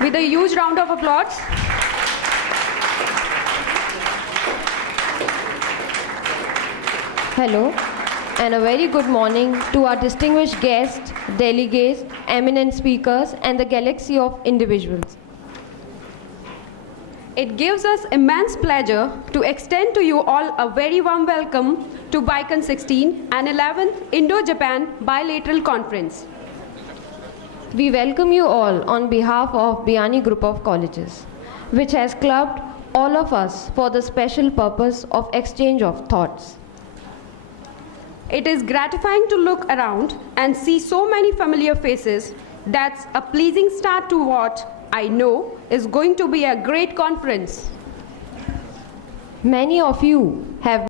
with a huge round of applause. Hello, and a very good morning to our distinguished guests, delegates, eminent speakers, and the galaxy of individuals. It gives us immense pleasure to extend to you all a very warm welcome to BICON 16 and 11th Indo-Japan Bilateral Conference. We welcome you all on behalf of Biyani Group of Colleges, which has clubbed all of us for the special purpose of exchange of thoughts. It is gratifying to look around and see so many familiar faces. That's a pleasing start to what I know is going to be a great conference. Many of you have.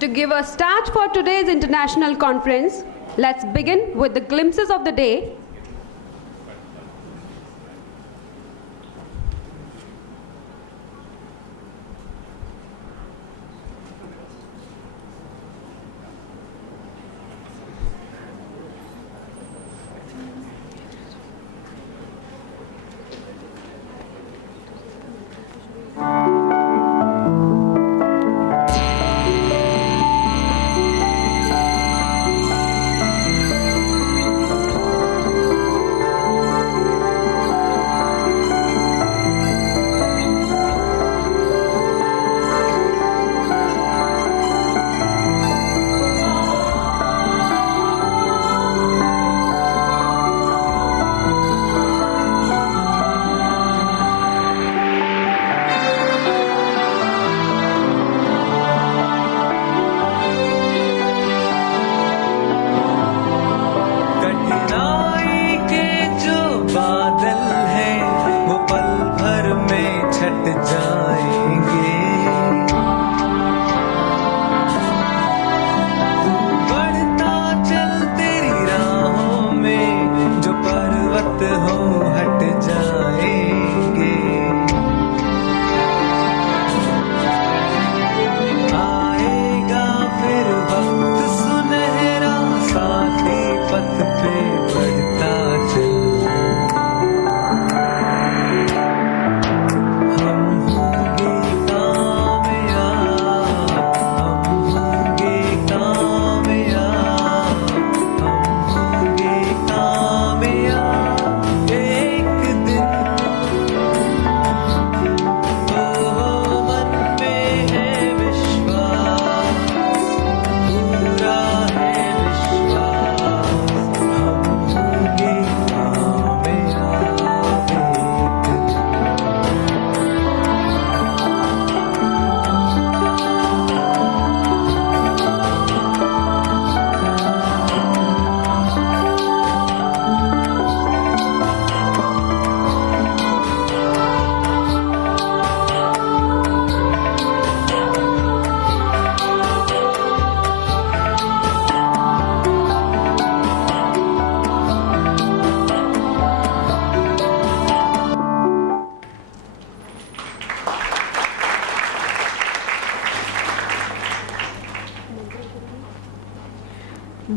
To give a start for today's international conference, let's begin with the glimpses of the day.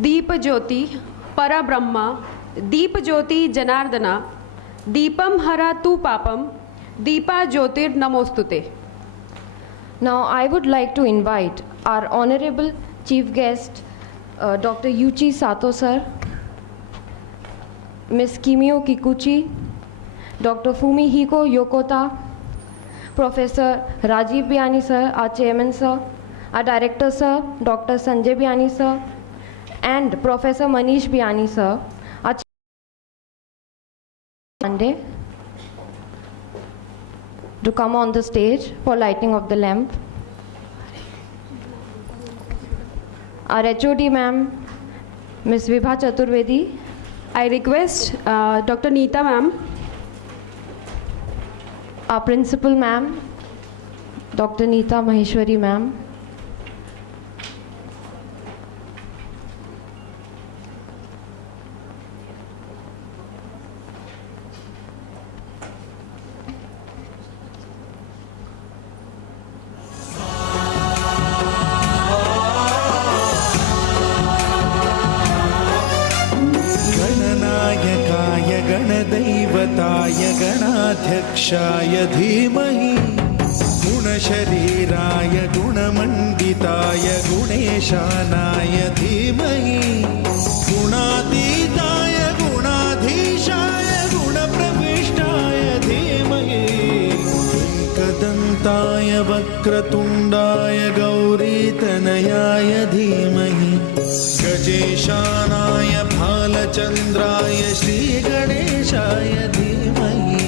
दीप ज्योति परब्रह्म दीप ज्योति जनार्दना दीपम हरा तू पापम दीपा ज्योतिर नमोस्तुते. Now I would like to invite our honorable chief guest, Dr. Yuichi Sato sir, Ms. Kimio Kikuchi, Dr. Fumihiko Yokota, Professor Rajiv Biyani sir, our chairman sir, our director sir, Dr. Sanjay Biyani sir, and Professor Manish Biyani sir, our Monday, to come on the stage for lighting of the lamp. Our HOD ma'am, Ms. Vibha Chaturvedi. I request Dr. Neeta ma'am, Our principal ma'am, Dr. Neeta Maheshwari ma'am. गणदैवताय गणाध्यक्षाय धीमहि गुणशरीराय गुणमण्डिताय गुणेशानाय धीमहि गुणातीताय गुणाधीशाय गुणप्रविष्टाय धीमहि एकदन्ताय वक्रतुण्डाय गौरीतनयाय धीमहि गजेशानाय भालचन्द्राय श्रीगणेशाय धीमहि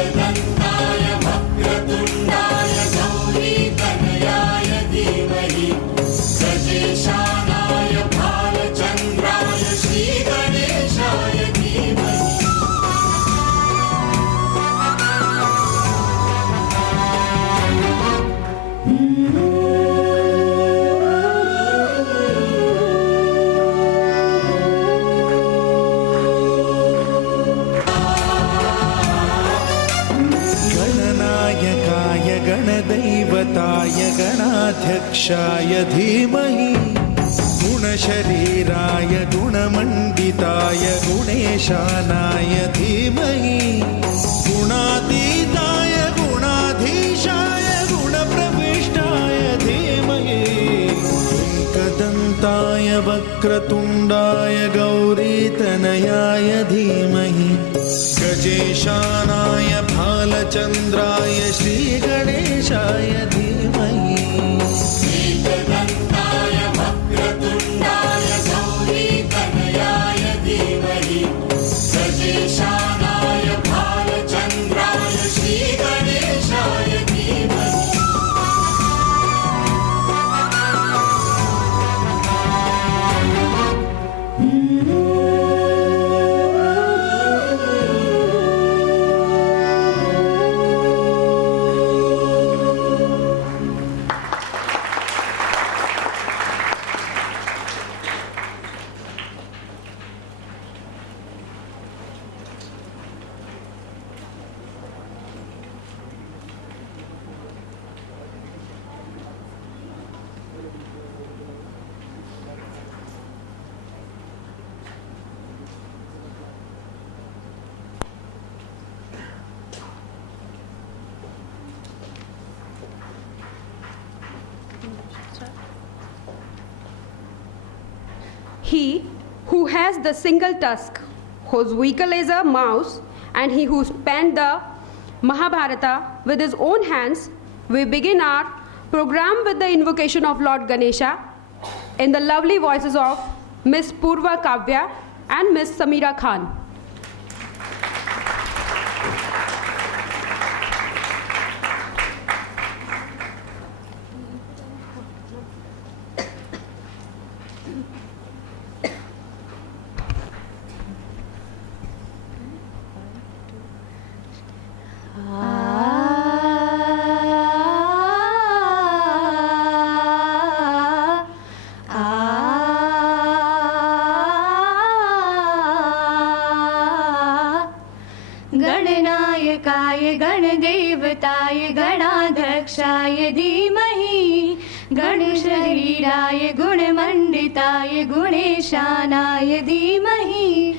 एकदन्ताय वक्रतुण्डाय गौरीतनयाय धीमहि गजेशानाय भालचन्द्राय श्रीगणेशाय धीमहि गणनायकाय गणदैवताय गणाध्यक्षाय धीमहि गुणशरीराय गुणमण्डिताय गुणेशानाय धीमहि गुणातीताय गुणाधीशाय गुणप्रविष्टाय धीमहि एकदन्ताय वक्रतुण्डाय गौरीतनयाय धीमहि गजेशानाय भालचन्द्राय श्रीगणेशाय धीमहि एकदन्ताय वक्रतुण्डाय गौरीतनयाय धीमहि गजेशानाय भालचन्द्राय श्रीगणेशाय धीमहि He who has the single tusk, whose vehicle is a mouse, and he who penned the Mahabharata with his own hands, we begin our program with the invocation of Lord Ganesha in the lovely voices of Miss Purva Kavya and Miss Samira Khan. गणनायकाय गणदेवताय गणाध्यक्षाय धीमहि गणशरीराय गुणमण्डिताय गुणेशानाय धीमहि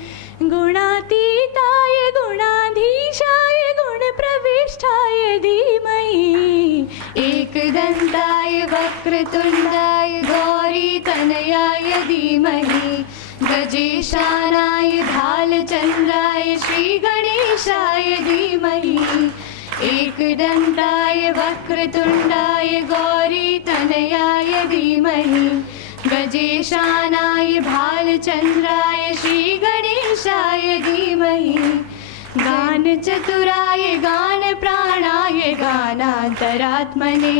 गुणातीताय गुणाधीशाय गुणप्रविष्टाय धीमहि एकदन्ताय वक्रतुण्डाय गौरीतनयाय धीमहि गजेशानाय भालचन्द्राय श्रीगणेशाय धीमहि एकदन्ताय वक्रतुण्डाय गौरीतनयाय धीमहि गजेशानाय भालचन्द्राय श्रीगणेशाय धीमहि गानचतुराय गानप्राणाय गानान्तरात्मने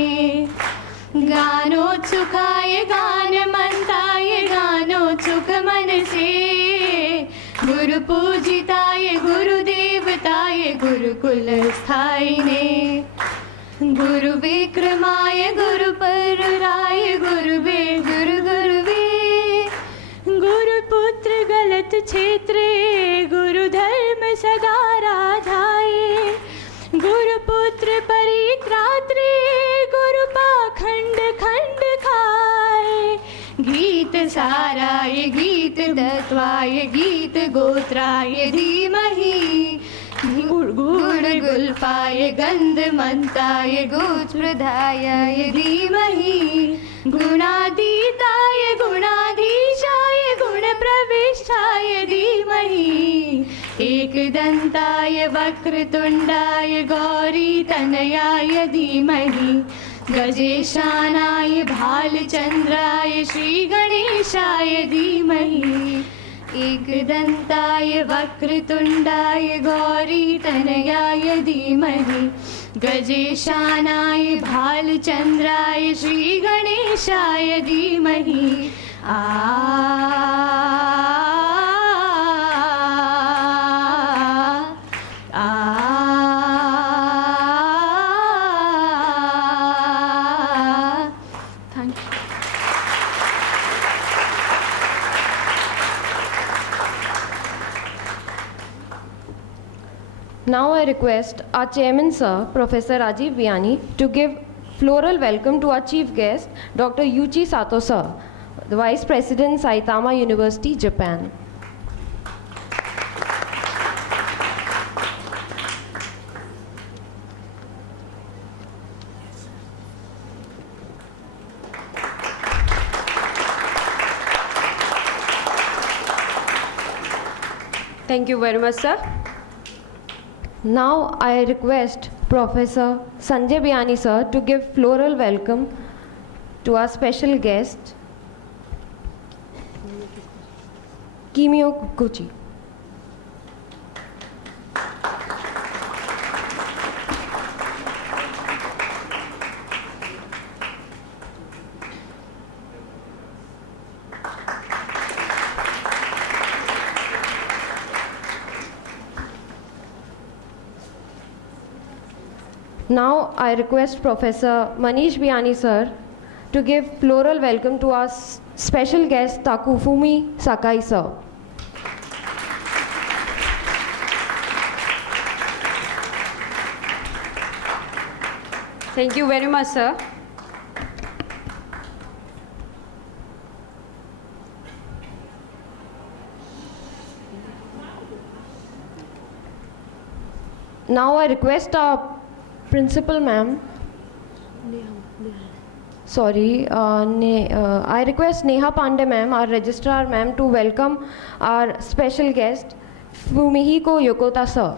गानोत्सुकाय गानमन्ताय गानोत्सुकमनसे गुरुपूजिताय गुरुदेवताय गुरुकुलस्थायिने गुरुविक्रमाय गुरुपराय गुरुवे गुरुगुरुवे गुरुपुत्र गलत क्षेत्रे गुरुधर्म सदा राधाय गुरुपुत्र परित्रात्रे गुरुपाखंड खंड खाए गीत साराय गीत तत्वाय गीतगोत्राय धीमहि गुणगुल्फाय गन्धमन्ताय गोस्पृधाय धीमहि गुणातीताय गुणाधीशाय गुणप्रविष्टाय धीमहि एकदन्ताय वक्रतुण्डाय गौरीतनयाय धीमहि गजेशानाय भालचन्द्राय श्रीगणेशाय धीमहि एकदन्ताय वक्रतुण्डाय गौरीतनयाय धीमहि गजेशानाय भालचन्द्राय श्रीगणेशाय धीमहि Thank you. Now I request our chairman, sir, Professor Rajiv Biyani, to give floral welcome to our chief guest, Dr. Yuichi Sato, sir, the Vice President, Saitama University, Japan. Thank you very much, sir. Now I request Professor Sanjay Biyani, sir, to give floral welcome to our special guest, Kimio Kuchi. Now I request Professor Manish Biyani, sir, to give floral welcome to our special guest, Takufumi Sakai, sir. Thank you very much, sir. Now I request our principal ma'am. I request Neha Pandey ma'am, our registrar ma'am, to welcome our special guest, Fumihiko Yokota, sir.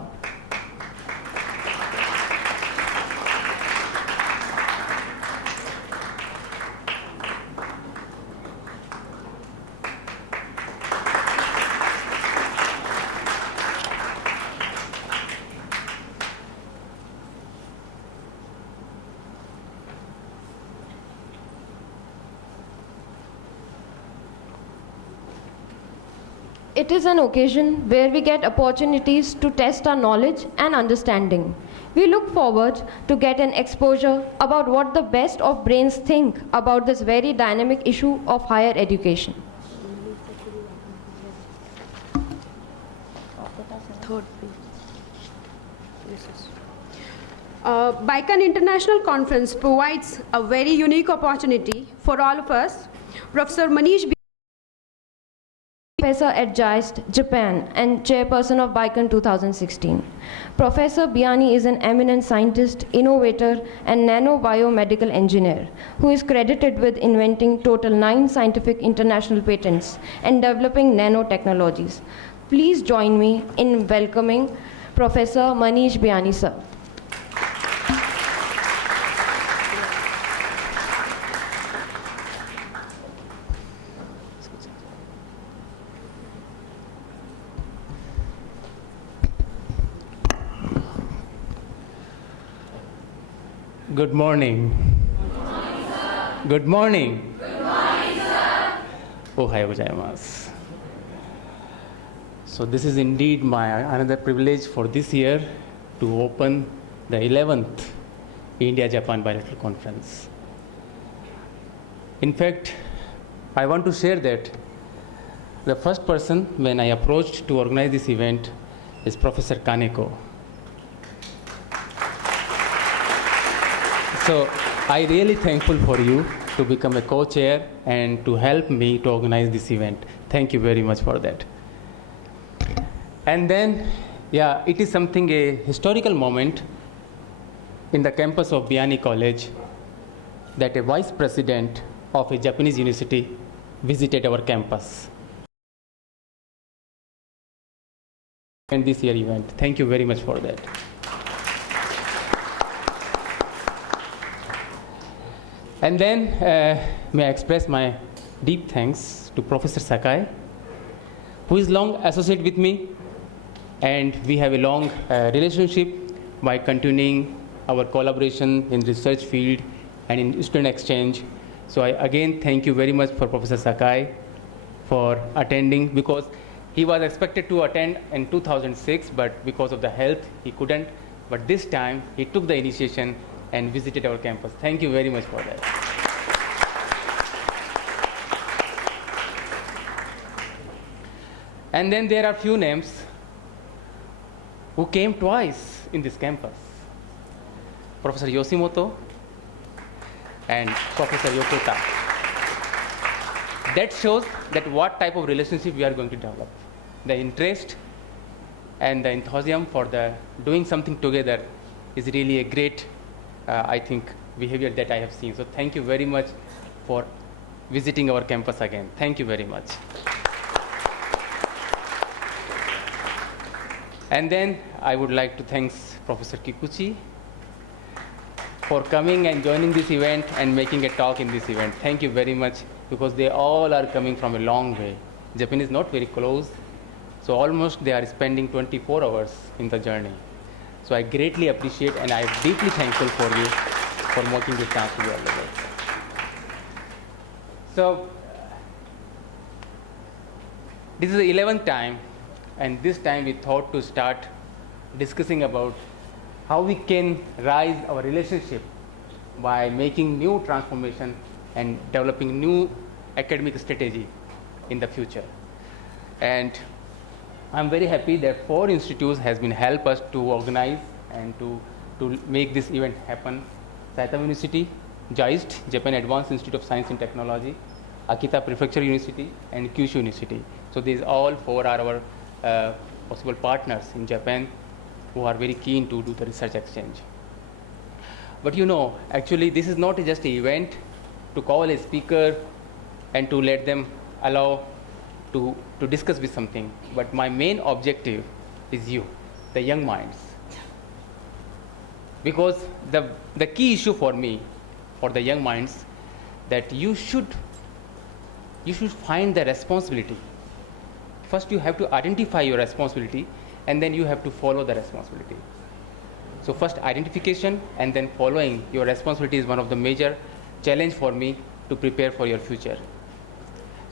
It is an occasion where we get opportunities to test our knowledge and understanding. We look forward to get an exposure about what the best of brains think about this very dynamic issue of higher education. BICON International Conference provides a very unique opportunity for all of us. Professor Manish Professor at JIST, Japan, and chairperson of BICON 2016. Professor Biyani is an eminent scientist, innovator, and nanobiomedical engineer who is credited with inventing total 9 scientific international patents and developing nanotechnologies. Please join me in welcoming Professor Manish Biyani, sir. Good morning. Good morning. Good morning, sir. Ohayou gozaimasu. So this is indeed my another privilege for this year to open the 11th India-Japan Bilateral Conference. In fact, I want to share that the first person when I approached to organize this event is Professor Kaneko. So I really thankful for you to become a co-chair and to help me to organize this event. Thank you very much for that. And then, yeah, it is something, a historical moment in the campus of Biyani College, that a vice president of a Japanese university visited our campus. And this year event. Thank you very much for that. And then, may I express my deep thanks to Professor Sakai, who is long associated with me, and we have a long relationship by continuing our collaboration in research field and in student exchange. So I again thank you very much for Professor Sakai for attending, because he was expected to attend in 2006, but because of the health, he couldn't. But this time, he took the initiation and visited our campus. Thank you very much for that. And then there are few names who came twice in this campus. Professor Yoshimoto and Professor Yokota. That shows that what type of relationship we are going to develop. The interest and the enthusiasm for the doing something together is really a great, I think, behavior that I have seen. So thank you very much for visiting our campus again. Thank you very much. And then I would like to thank Professor Kikuchi for coming and joining this event and making a talk in this event. Thank you very much, because they all are coming from a long way. Japan is not very close, so almost they are spending 24 hours in the journey. So I greatly appreciate, and I am deeply thankful for you for making this chance to be available. So this is the 11th time, and this time we thought to start discussing about how we can rise our relationship by making new transformation and developing new academic strategy in the future. And I'm very happy that 4 institutes has been help us to organize and to make this event happen. Saitama University, JAIST, Japan Advanced Institute of Science and Technology, Akita Prefecture University, and Kyushu University. So these all 4 are our possible partners in Japan who are very keen to do the research exchange. But you know, actually this is not just an event to call a speaker and to let them allow to discuss with something, but my main objective is you, the young minds. Because the key issue for me, for the young minds, that you should find the responsibility. First you have to identify your responsibility, and then you have to follow the responsibility. So first identification and then following your responsibility is one of the major challenge for me to prepare for your future.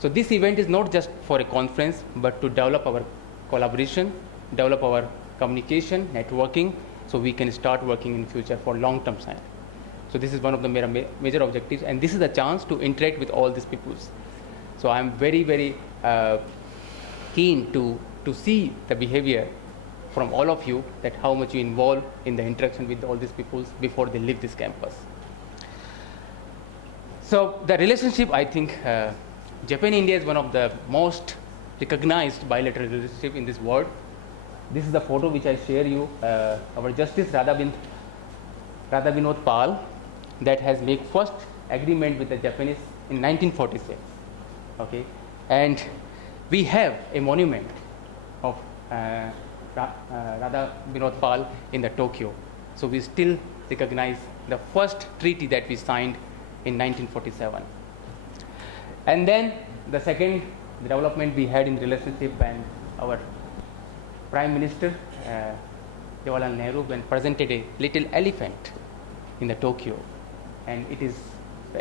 So this event is not just for a conference, but to develop our collaboration, develop our communication, networking, so we can start working in future for long-term science. So this is one of the major objectives, and this is a chance to interact with all these peoples. So I'm very, very keen to see the behavior from all of you, that how much you involve in the interaction with all these peoples before they leave this campus. So the relationship, I think, Japan-India is one of the most recognized bilateral relationship in this world. This is the photo which I share you, our Justice Radha Vinod Pal, that has made first agreement with the Japanese in 1946. Okay, and we have a monument of Radha Vinod Pal in the Tokyo. So we still recognize the first treaty that we signed in 1947. And then the second development we had in relationship, and our Prime Minister Jawaharlal Nehru when presented a little elephant in the Tokyo, and it is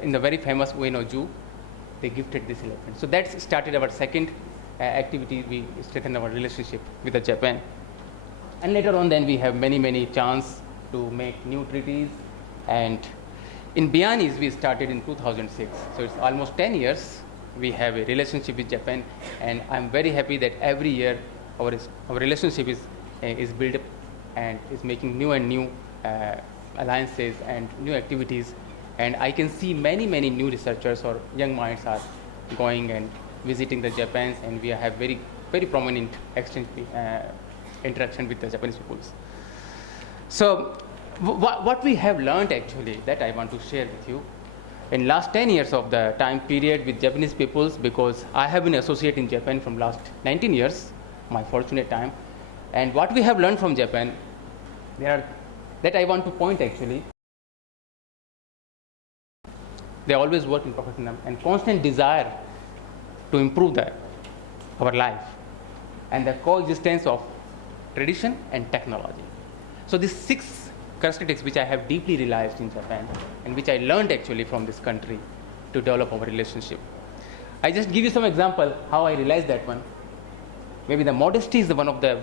in the very famous Ueno Zoo, they gifted this elephant. So that started our second activity. We strengthened our relationship with the Japan, and later on then we have many chance to make new treaties. And in Biyani we started in 2006, so it's almost 10 years we have a relationship with Japan, and I'm very happy that every year our relationship is built up and is making new and new alliances and new activities. And I can see many new researchers or young minds are going and visiting the Japan, and we have very, very prominent exchange interaction with the Japanese peoples. So what we have learned actually, that I want to share with you. In last 10 years of the time period with Japanese peoples, because I have been associate in Japan from last 19 years, my fortunate time, and what we have learned from Japan, that I want to point actually. They always work in professionalism and constant desire to improve our life, and the coexistence of tradition and technology. So these 6 characteristics which I have deeply realized in Japan, and which I learned actually from this country to develop our relationship. I just give you some example how I realized that one. Maybe the modesty is one of the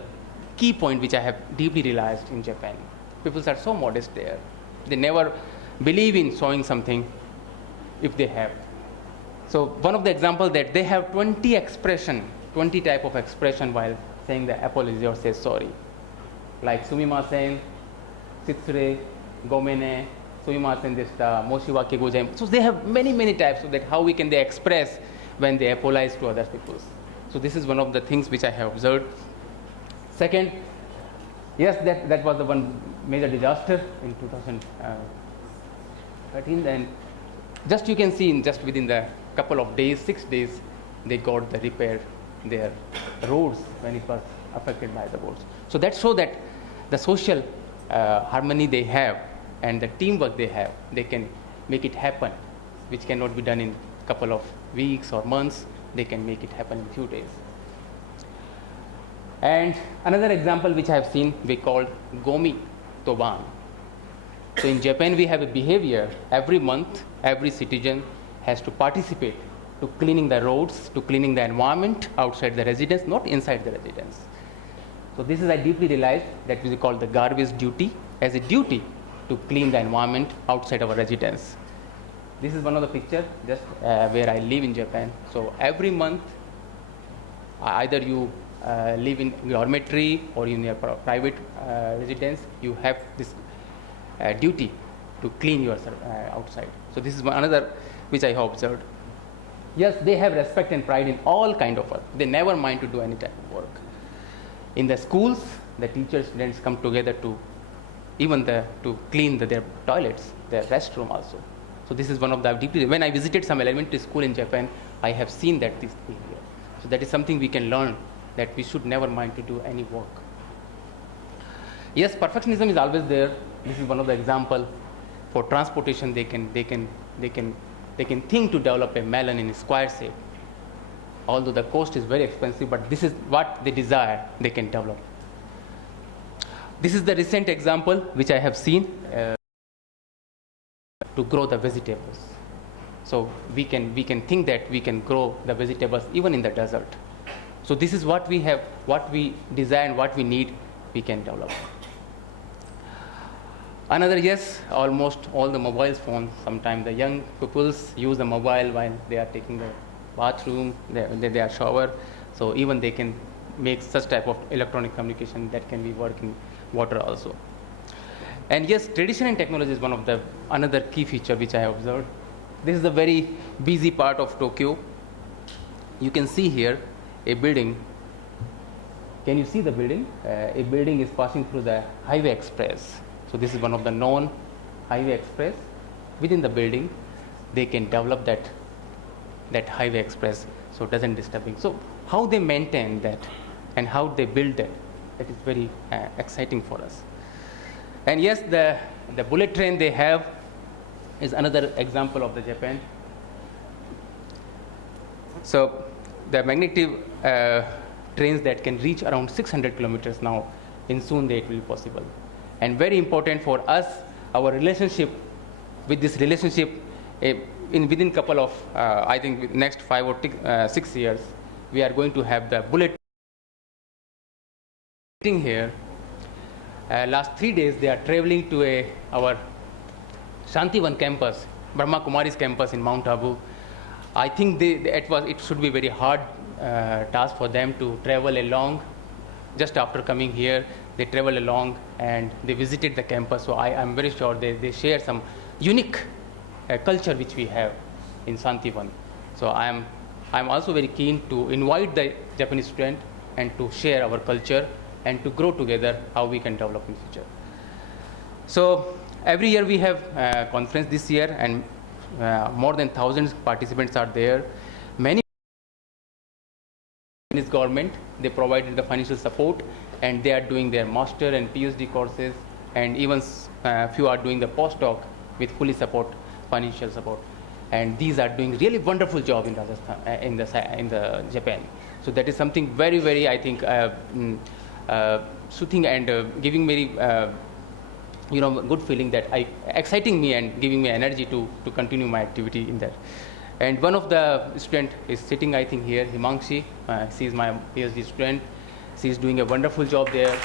key point which I have deeply realized in Japan. People are so modest there. They never believe in showing something if they have. So one of the example that they have 20 type of expression while saying the apology or say sorry. Like sumimasen, Sitsure, Gomene, Sumimasen deshita, Moshiwake gozaimasu. So they have many types of that how they express when they apologize to other people. So this is one of the things which I have observed. Second, yes, that was the one major disaster in 2013. And just you can see in just within the couple of days, 6 days, they got the repair their roads when it was affected by the roads. So that shows that the social harmony they have and the teamwork they have, they can make it happen, which cannot be done in a couple of weeks or months. They can make it happen in a few days. And another example which I have seen, we called Gomi Toban. So in Japan, we have a behavior every month, every citizen has to participate to cleaning the roads, to cleaning the environment outside the residence, not inside the residence. So this is I deeply realized that we call the garbage duty as a duty to clean the environment outside our residence. This is one of the pictures just where I live in Japan. So every month, either you live in dormitory or in your private residence, you have this duty to clean yourself outside. So this is another which I have observed. Yes, they have respect and pride in all kind of work. They never mind to do any type of work. In the schools, the teachers, students come together to to clean their toilets, their restroom also. So this is one of the deeply. When I visited some elementary school in Japan, I have seen that this behavior. So that is something we can learn, that we should never mind to do any work. Yes, perfectionism is always there. This is one of the example. For transportation, they can think to develop a melon in a square shape. Although the cost is very expensive, but this is what they desire, they can develop. This is the recent example which I have seen to grow the vegetables. So we can think that we can grow the vegetables even in the desert. So this is what we have, what we desire and what we need, we can develop. Another, yes, almost all the mobile phones, sometimes the young pupils use the mobile while they are taking the bathroom, they are shower. So even they can make such type of electronic communication that can be work in water also. And yes, tradition and technology is one of the another key feature which I have observed. This is a very busy part of Tokyo. You can see here a building. Can you see the building? A building is passing through the highway express. So this is one of the known highway express. Within the building, they can develop that highway express so it doesn't disturbing. So how they maintain that and how they build that is very exciting for us. And yes, the bullet train they have is another example of the Japan. So the magnetic trains that can reach around 600 kilometers now, in soon it will be possible. And very important for us, our relationship with this relationship within couple of I think next 5 or 6 years, we are going to have the bullet here. Last 3 days they are traveling to our Shantivan campus, Brahma Kumari's campus in Mount Abu. I think it should be very hard task for them to travel along. Just after coming here, they travel along and they visited the campus. So I am very sure they share some unique culture which we have in Shantivan. So I I'm also very keen to invite the Japanese student and to share our culture and to grow together how we can develop in future. So every year we have a conference this year, and more than 1,000 participants are there. Many Japanese government, they provided the financial support, and they are doing their master and PhD courses, and even few are doing the postdoc with fully financial support, and these are doing really wonderful job in Rajasthan, in the Japan. So that is something very, very, I think, soothing and giving very good feeling, that exciting me and giving me energy to continue my activity in that. And one of the student is sitting, I think, here, Himangshi. She is my PhD student. She is doing a wonderful job there.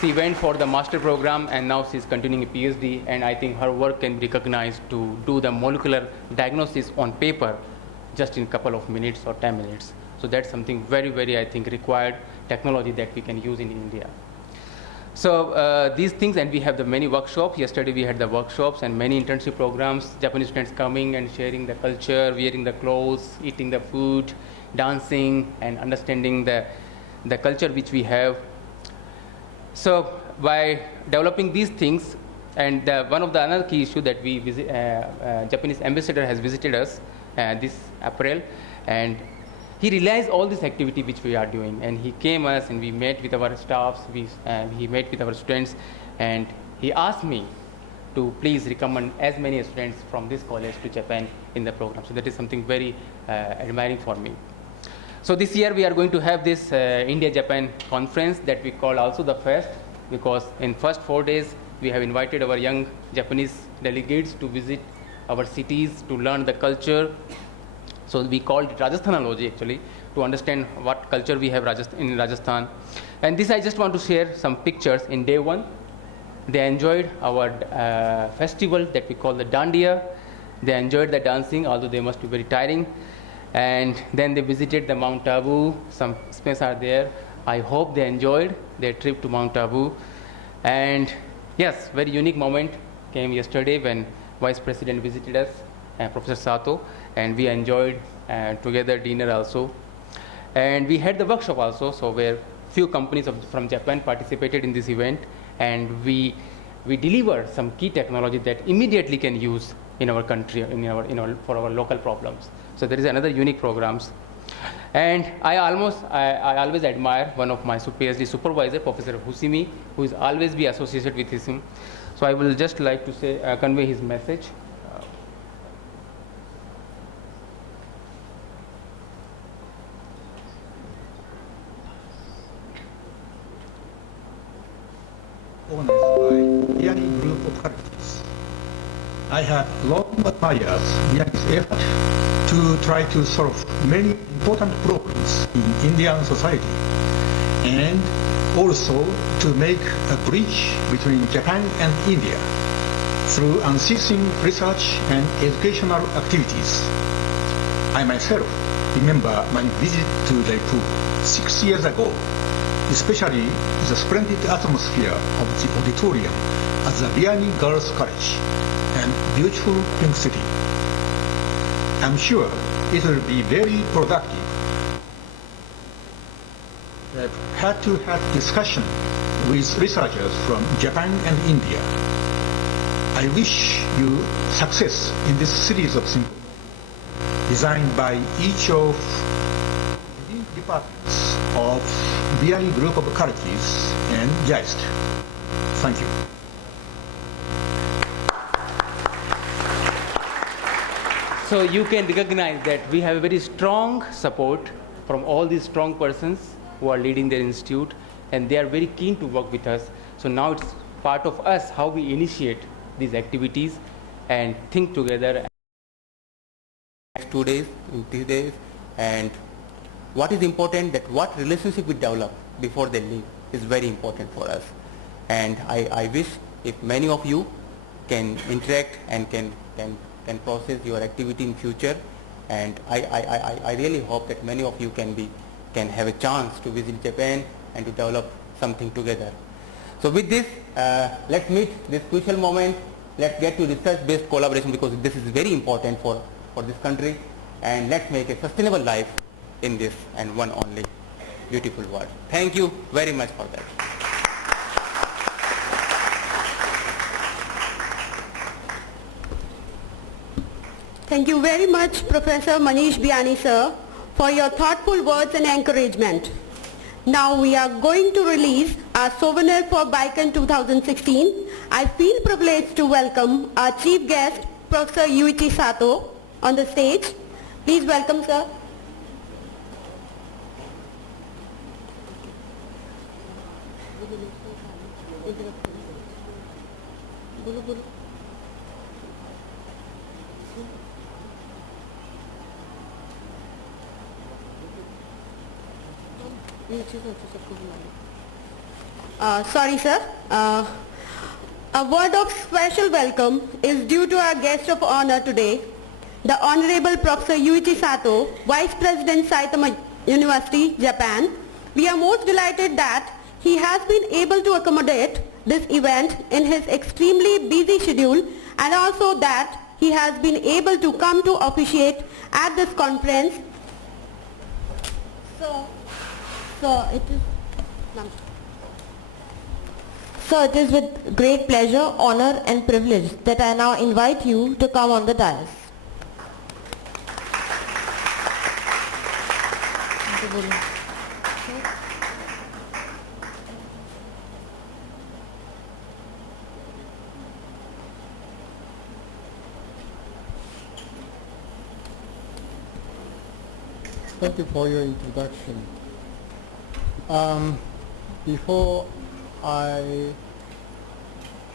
She went for the master program, and now she is continuing a PhD, and I think her work can be recognized to do the molecular diagnosis on paper just in a couple of minutes or 10 minutes. So that's something very, very, I think, required technology that we can use in India. So these things, and we have the many workshops. Yesterday we had the workshops and many internship programs, Japanese students coming and sharing the culture, wearing the clothes, eating the food, dancing, and understanding the culture which we have. So by developing these things, and one of the another key issue that we visit, Japanese ambassador has visited us this April, and he realized all this activity which we are doing, and he came us and we met with our staffs, he met with our students, and he asked me to please recommend as many students from this college to Japan in the program. So that is something very admiring for me. So this year we are going to have this India-Japan conference that we call also the FEST, because in first 4 days we have invited our young Japanese delegates to visit our cities to learn the culture. So we called it Rajasthanology, actually, to understand what culture we have in Rajasthan. And this I just want to share some pictures. In day one, they enjoyed our festival that we call the Dandiya. They enjoyed the dancing, although they must be very tiring. And then they visited the Mount Abu. Some space are there. I hope they enjoyed their trip to Mount Abu. And yes, very unique moment came yesterday when Vice President visited us, Professor Sato, and we enjoyed together dinner also. And we had the workshop also, so where few companies from Japan participated in this event, and we delivered some key technology that immediately can use in our country, for our local problems. So there is another unique programs. And I always admire one of my PhD supervisor, Professor Husimi, who is always be associated with him. So I will just like to say, convey his message. Organized by Biyani group of colleges. I have long admired Biyani's effort to try to solve many important problems in Indian society, and also to make a bridge between Japan and India through unceasing research and educational activities. I myself remember my visit to Jaipur 6 years ago, especially the splendid atmosphere of the auditorium at the Biyani Girls' College and beautiful pink city. I'm sure it will be very productive. I've had to have discussion with researchers from Japan and India. I wish you success in this series of symposiums designed by each of the departments of Biyani group of colleges and JIST. Thank you. So you can recognize that we have a very strong support from all these strong persons who are leading their institute, and they are very keen to work with us. So now it's part of us how we initiate these activities and think together. 2 days, 3 days, and what is important, that what relationship we develop before they leave is very important for us. And I wish if many of you can interact and can process your activity in future, and I really hope that many of you can have a chance to visit Japan and to develop something together. So with this, let's meet this crucial moment. Let's get to research-based collaboration, because this is very important for for this country, and let's make a sustainable life in this and one only beautiful world. Thank you very much for that. Thank you very much, Professor Manish Biyani, sir, for your thoughtful words and encouragement. Now we are going to release our souvenir for BICON 2016. I feel privileged to welcome our chief guest, Professor Yuichi Sato, on the stage. Please welcome, sir. Sorry, sir. A word of special welcome is due to our guest of honor today, the Honorable Professor Yuichi Sato, Vice President, Saitama University, Japan. We are most delighted that he has been able to accommodate this event in his extremely busy schedule, and also that he has been able to come to officiate at this conference. So it is with great pleasure, honor and privilege that I now invite you to come on the dais. Thank you for your introduction. Before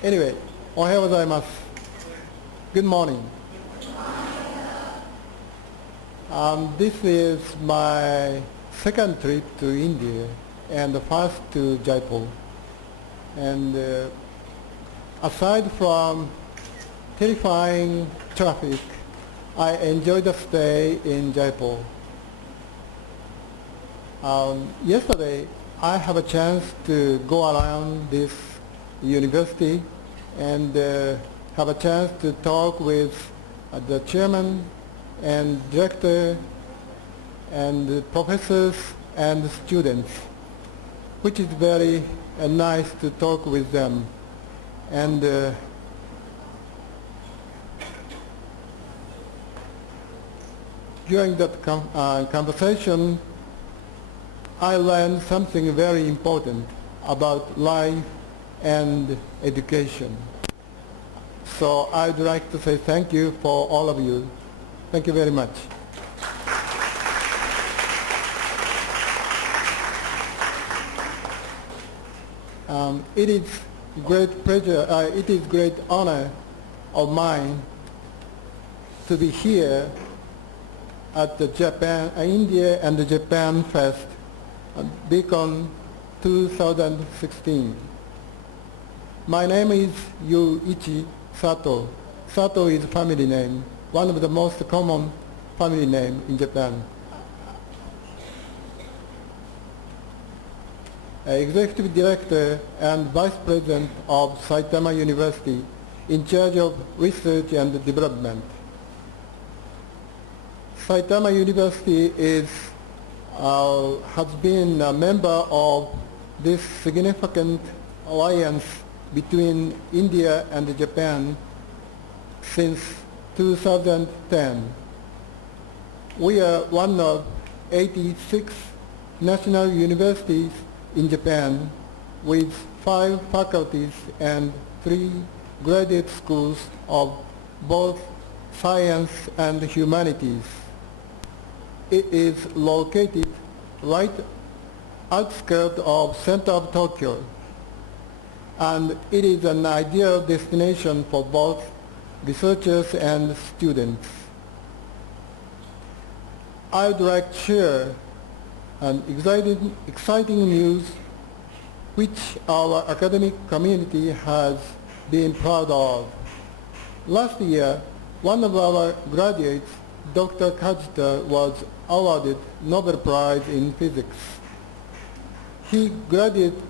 anyway, ohayou gozaimasu. Good morning. This is my second trip to India and the first to Jaipur. And aside from terrifying traffic, I enjoyed the stay in Jaipur. Yesterday, I have a chance to go around this university and have a chance to talk with the chairman and director and the professors and the students, which is very nice to talk with them. And during that conversation, I learned something very important about life and education. So I'd like to say thank you for all of you. Thank you very much. It is great pleasure, it is great honor of mine to be here at the India and the Japan Fest, BICON 2016. My name is Yuichi Sato. Sato is family name, one of the most common family name in Japan. Executive Director and Vice President of Saitama University in charge of research and development. Saitama University has been a member of this significant alliance between India and Japan since 2010. We are one of 86 national universities in Japan with 5 faculties and 3 graduate schools of both science and humanities. It is located right outskirts of center of Tokyo, and it is an ideal destination for both researchers and students. I would like to share an exciting news which our academic community has been proud of. Last year, one of our graduates, Dr. Kajita, was awarded Nobel Prize in Physics. He graduated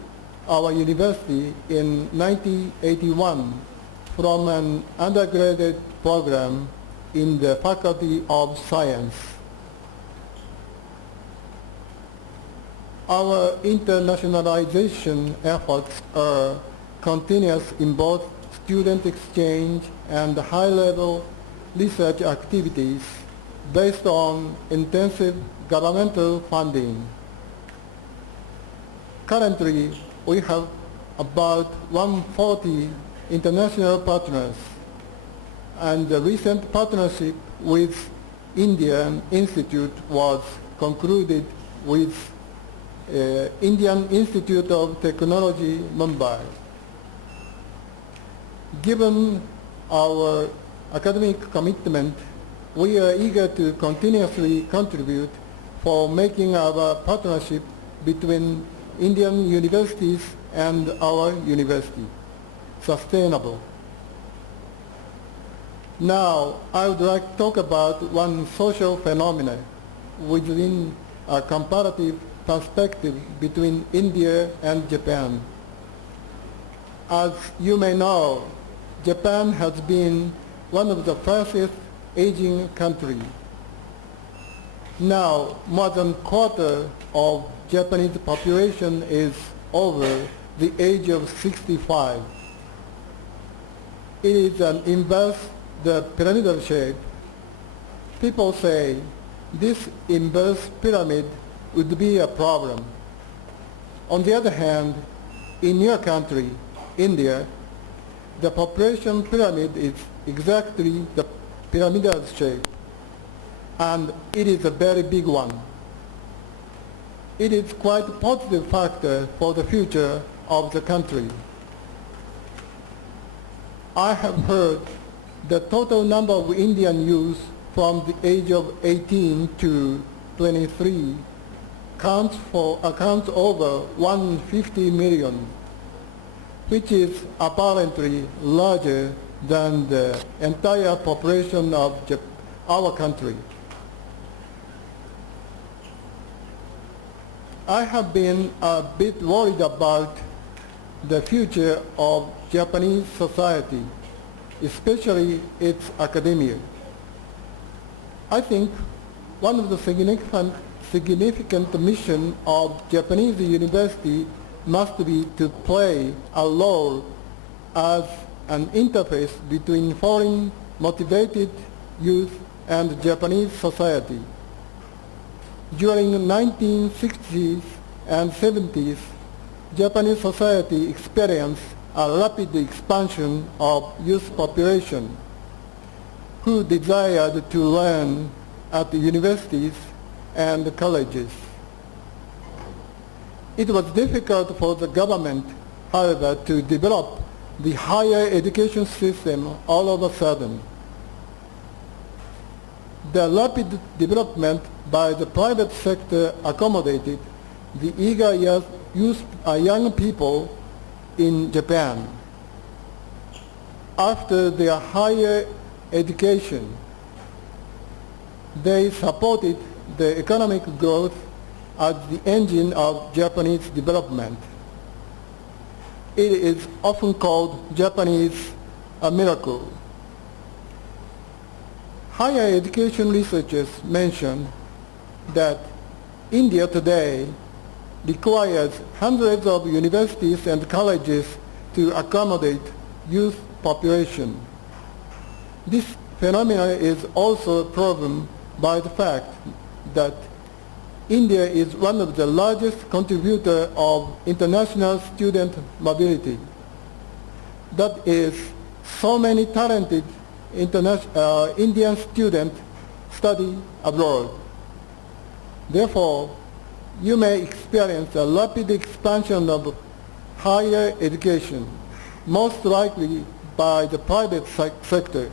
our university in 1981 from an undergraduate program in the Faculty of Science. Our internationalization efforts are continuous in both student exchange and high-level research activities based on intensive governmental funding. Currently, we have about 140 international partners, and the recent partnership with Indian Institute was concluded with Indian Institute of Technology, Mumbai. Given our academic commitment, we are eager to continuously contribute for making our partnership between Indian universities and our university sustainable. Now, I would like to talk about one social phenomenon within a comparative perspective between India and Japan. As you may know, Japan has been one of the fastest aging countries. Now, more than a quarter of Japanese population is over the age of 65. It is an inverse, the pyramidal shape. People say this inverse pyramid would be a problem. On the other hand, in your country, India, the population pyramid is exactly the pyramidal shape, and it is a very big one. It is quite a positive factor for the future of the country. I have heard the total number of Indian youth from the age of 18 to 23 accounts over 150 million, which is apparently larger than the entire population of our country. I have been a bit worried about the future of Japanese society, especially its academia. I think one of the significant mission of Japanese university must be to play a role as an interface between foreign motivated youth and Japanese society. During the 1960s and 70s, Japanese society experienced a rapid expansion of youth population who desired to learn at the universities and colleges. It was difficult for the government, however, to develop the higher education system all of a sudden. The rapid development by the private sector accommodated the eager young people in Japan. After their higher education, they supported the economic growth as the engine of Japanese development. It is often called Japanese a miracle. Higher education researchers mention that India today requires hundreds of universities and colleges to accommodate youth population. This phenomenon is also proven by the fact that India is one of the largest contributors of international student mobility. That is, so many talented Indian students study abroad. Therefore, you may experience a rapid expansion of higher education, most likely by the private sector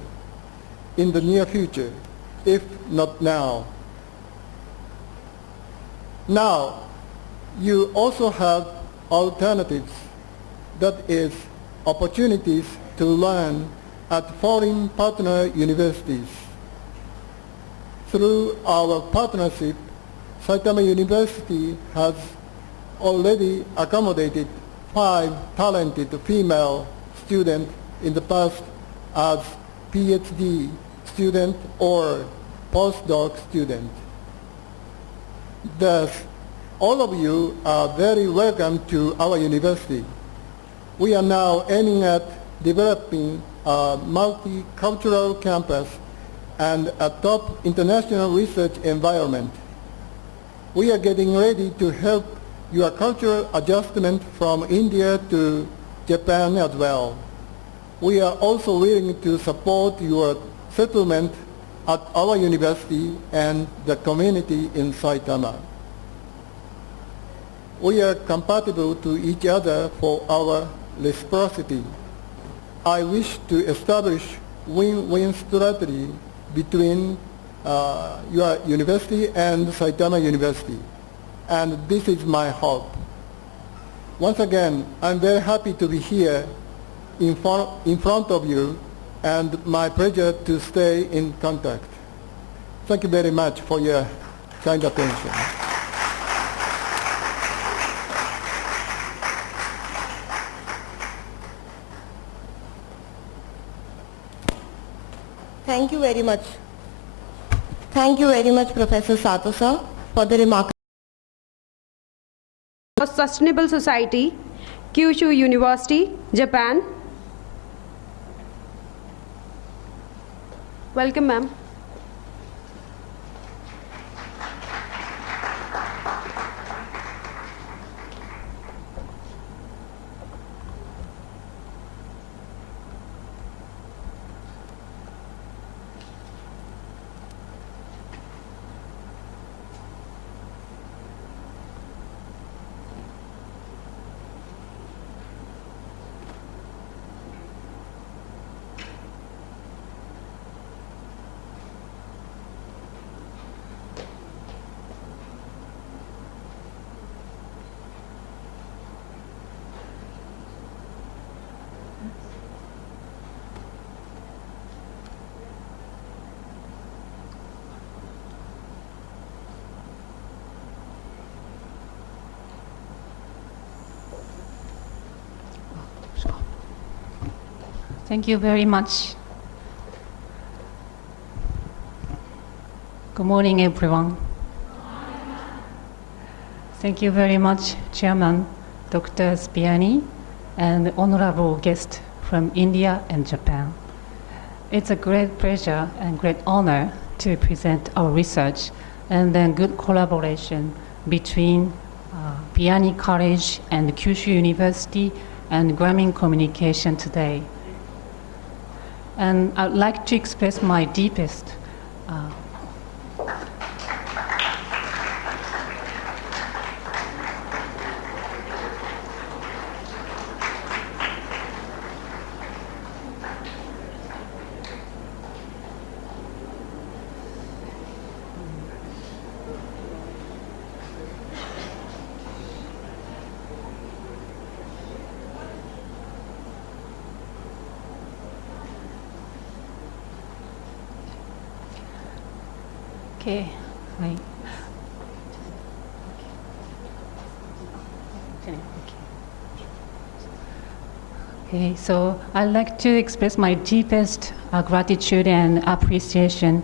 in the near future, if not now. Now, you also have alternatives, that is, opportunities to learn at foreign partner universities. Through our partnership, Saitama University has already accommodated 5 talented female students in the past as PhD student or postdoc student. Thus, all of you are very welcome to our university. We are now aiming at developing a multicultural campus and a top international research environment. We are getting ready to help your cultural adjustment from India to Japan as well. We are also willing to support your settlement at our university and the community in Saitama. We are compatible to each other for our reciprocity. I wish to establish win-win strategy between your university and Saitama University, and this is my hope. Once again, I'm very happy to be here in front of you, and my pleasure to stay in contact. Thank you very much for your kind attention. Thank you very much. Thank you very much, Professor Sato sir, for the remarkable Sustainable Society, Kyushu University, Japan. Welcome, ma'am. Thank you very much. Good morning, everyone. Thank you very much, Chairman Dr. Biyani, and honorable guests from India and Japan. It's a great pleasure and great honor to present our research and then good collaboration between Biyani College and Kyushu University and Grameen Communication today. And I'd like to express my deepest Okay. Right. Okay, so I'd like to express my deepest gratitude and appreciation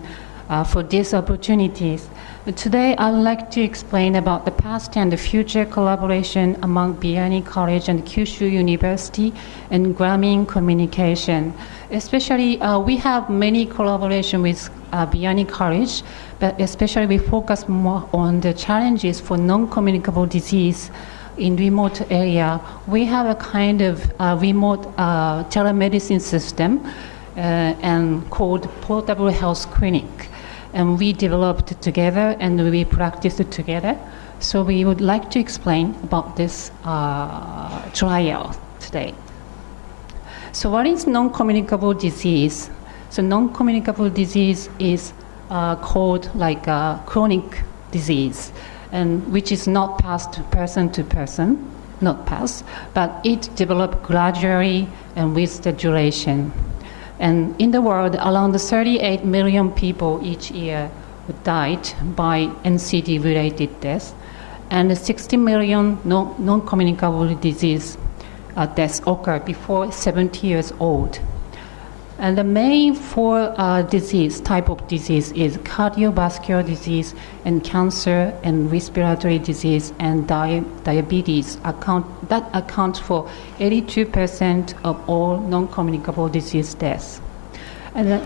for these opportunities. Today, I'd like to explain about the past and the future collaboration among Biyani College and Kyushu University and Grameen Communication. Especially, we have many collaboration with Biyani College, but especially we focus more on the challenges for non-communicable disease in remote area. We have a kind of remote telemedicine system and called Portable Health Clinic. And we developed it together and we practiced it together. So we would like to explain about this trial today. So what is non-communicable disease? So non-communicable disease is called like a chronic disease, and which is not passed person to person, not passed, but it develops gradually and with the duration. And in the world, around 38 million people each year died by NCD-related deaths, and 60 million non-communicable disease deaths occur before 70 years old. And the main four type of disease is cardiovascular disease and cancer and respiratory disease and diabetes. That accounts for 82% of all non-communicable disease deaths. And the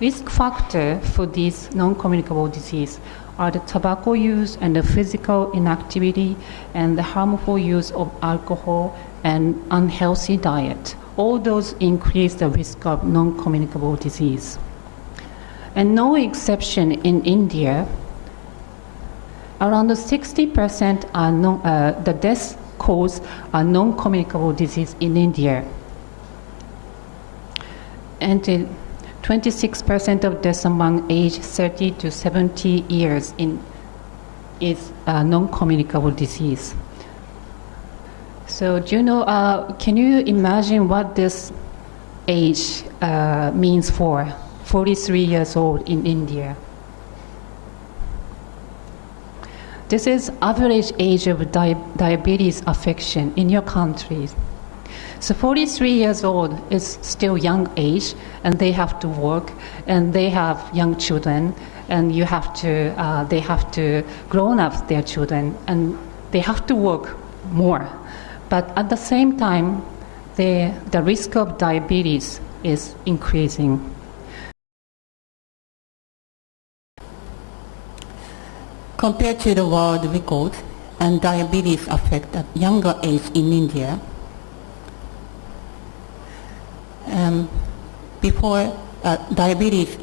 risk factor for these non-communicable disease are the tobacco use and the physical inactivity and the harmful use of alcohol and unhealthy diet. All those increase the risk of non-communicable disease. And no exception in India, around 60% are the death cause are non-communicable disease in India. And 26% of deaths among age 30 to 70 years is non-communicable disease. So do you know, can you imagine what this age means for 43 years old in India? This is average age of diabetes affection in your country. So 43 years old is still young age, and they have to work, and they have young children, and they have to grow up their children, and they have to work more. But at the same time, the risk of diabetes is increasing. Compared to the world record, and diabetes affect at younger age in India, before diabetes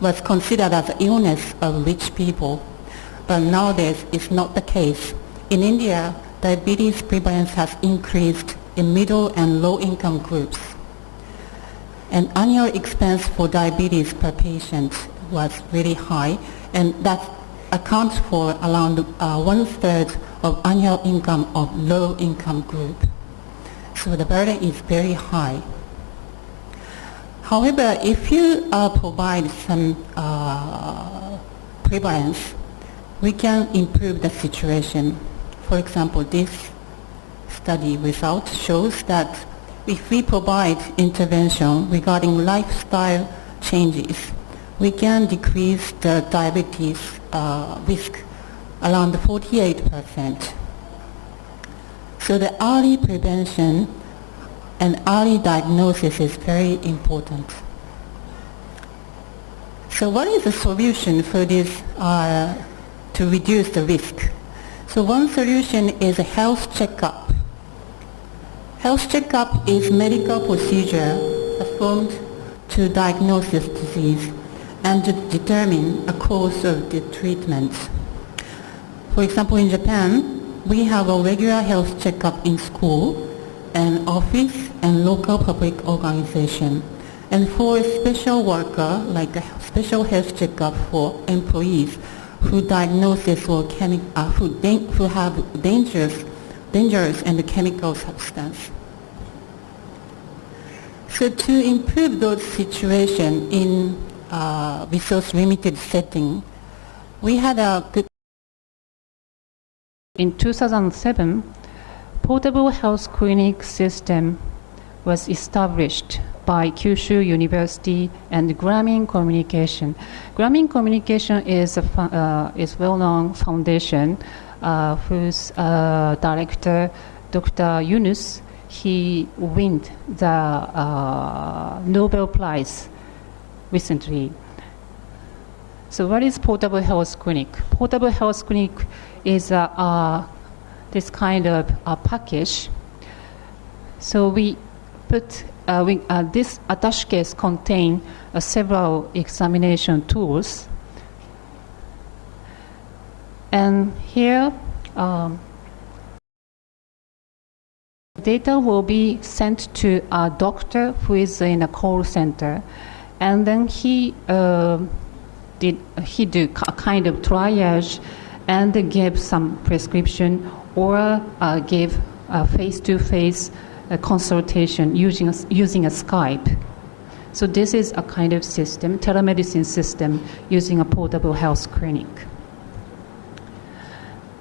was considered as an illness of rich people, but nowadays it's not the case. In India, diabetes prevalence has increased in middle and low income groups. And annual expense for diabetes per patient was really high, and that accounts for around 1/3 of annual income of low income group. So the burden is very high. However, if you provide some prevalence, we can improve the situation. For example, this study result shows that if we provide intervention regarding lifestyle changes, we can decrease the diabetes risk around 48%. So the early prevention and early diagnosis is very important. So what is the solution for this to reduce the risk? So one solution is a health checkup. Health checkup is medical procedure performed to diagnose this disease and to determine a course of the treatment. For example, in Japan, we have a regular health checkup in school and office and local public organization. And for a special worker, like a special health checkup for employees who diagnosis or who have dangerous and chemical substance. So to improve those situations in resource limited setting, we had a good. In 2007, portable health clinic system was established by Kyushu University and Grameen Communication. Grameen Communication is a well-known foundation whose director, Dr. Yunus, he won the Nobel Prize recently. So what is portable health clinic? Portable health clinic is this kind of a package. So we put this attache case contain several examination tools, and here data will be sent to a doctor who is in a call center, and then he do a kind of triage and give some prescription or give a face-to-face consultation using a Skype. So this is a kind of system, telemedicine system, using a portable health clinic.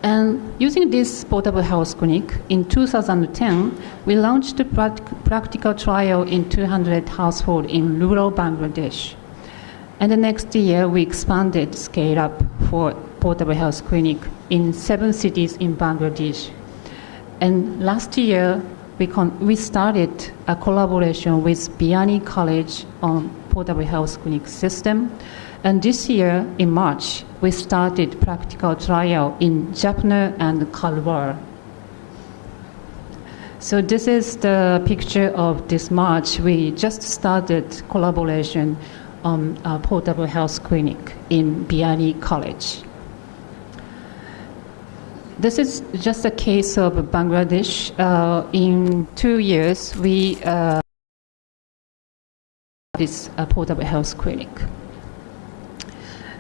And using this portable health clinic, in 2010, we launched a practical trial in 200 households in rural Bangladesh. And the next year, we expanded scale up for portable health clinic in 7 cities in Bangladesh. And last year, we started a collaboration with Biyani College on portable health clinic system. And this year, in March, we started practical trial in Jaipur and Kalwar. So this is the picture of this March. We just started collaboration on a portable health clinic in Biyani College. This is just a case of Bangladesh. In 2 years, we this portable health clinic.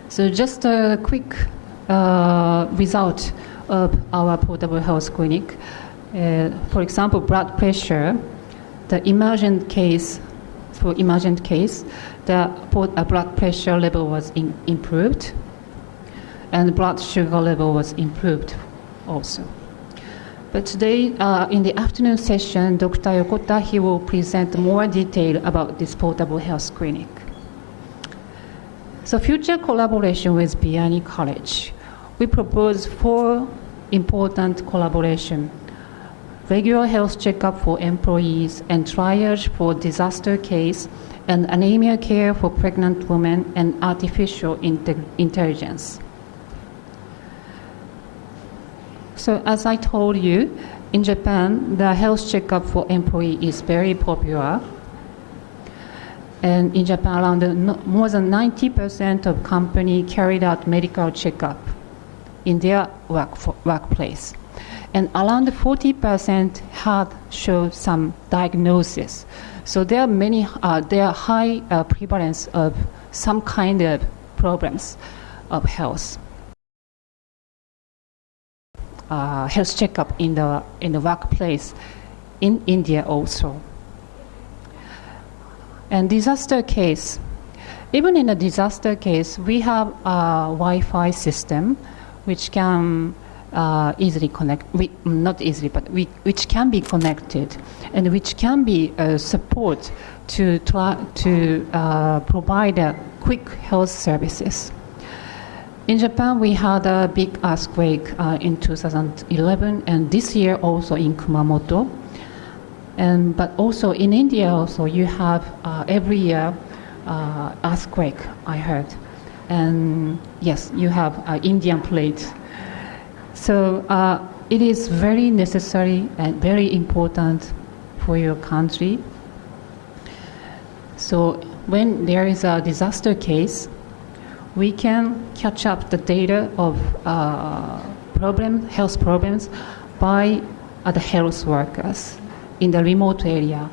So just a quick result of our portable health clinic. For example, blood pressure, the emergent case, the blood pressure level was improved, and blood sugar level was improved also. But today, in the afternoon session, Dr. Yokota, he will present more detail about this portable health clinic. So future collaboration with Biyani College, we propose 4 important collaboration: regular health checkup for employees and triage for disaster case, and anemia care for pregnant women, and artificial intelligence. So as I told you, in Japan, the health checkup for employee is very popular. And in Japan, more than 90% of companies carried out medical checkup in their workplace. And around 40% had showed some diagnosis. So there are high prevalence of some kind of problems of health. Health checkup in the workplace in India also. And disaster case, even in a disaster case, we have a Wi-Fi system which can easily connect, not easily, but which can be connected and which can be support to provide quick health services. In Japan, we had a big earthquake in 2011, and this year also in Kumamoto. But also in India, also you have every year earthquake, I heard. And yes, you have Indian plate. So it is very necessary and very important for your country. So when there is a disaster case, we can catch up the data of health problems by the health workers in the remote area,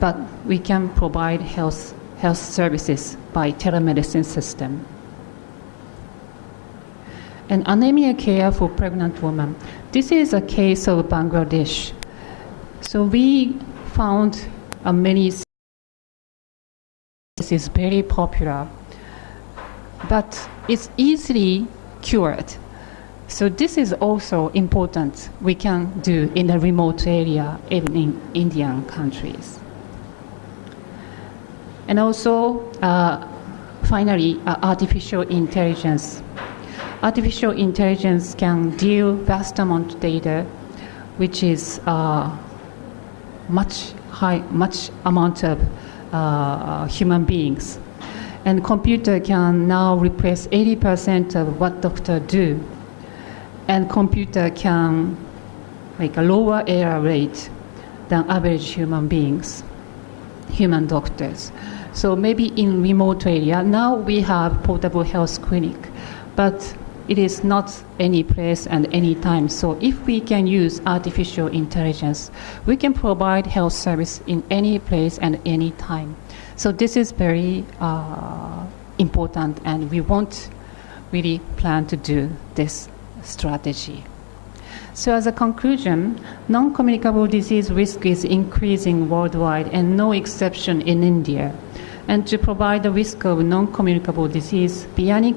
but we can provide health services by telemedicine system. And anemia care for pregnant women. This is a case of Bangladesh. So we found many. This is very popular, but it's easily cured. So this is also important we can do in a remote area, even in Indian countries. And also, finally, artificial intelligence. Artificial intelligence can deal vast amount of data, which is much amount of human beings. And computer can now replace 80% of what doctors do. And computer can make a lower error rate than average human beings, human doctors. So maybe in remote area, now we have portable health clinic, but it is not any place and any time. So if we can use artificial intelligence, we can provide health service in any place and any time. So this is very important, and we won't really plan to do this strategy. So as a conclusion, non-communicable disease risk is increasing worldwide and no exception in India. And to provide the risk of non-communicable disease, Biyani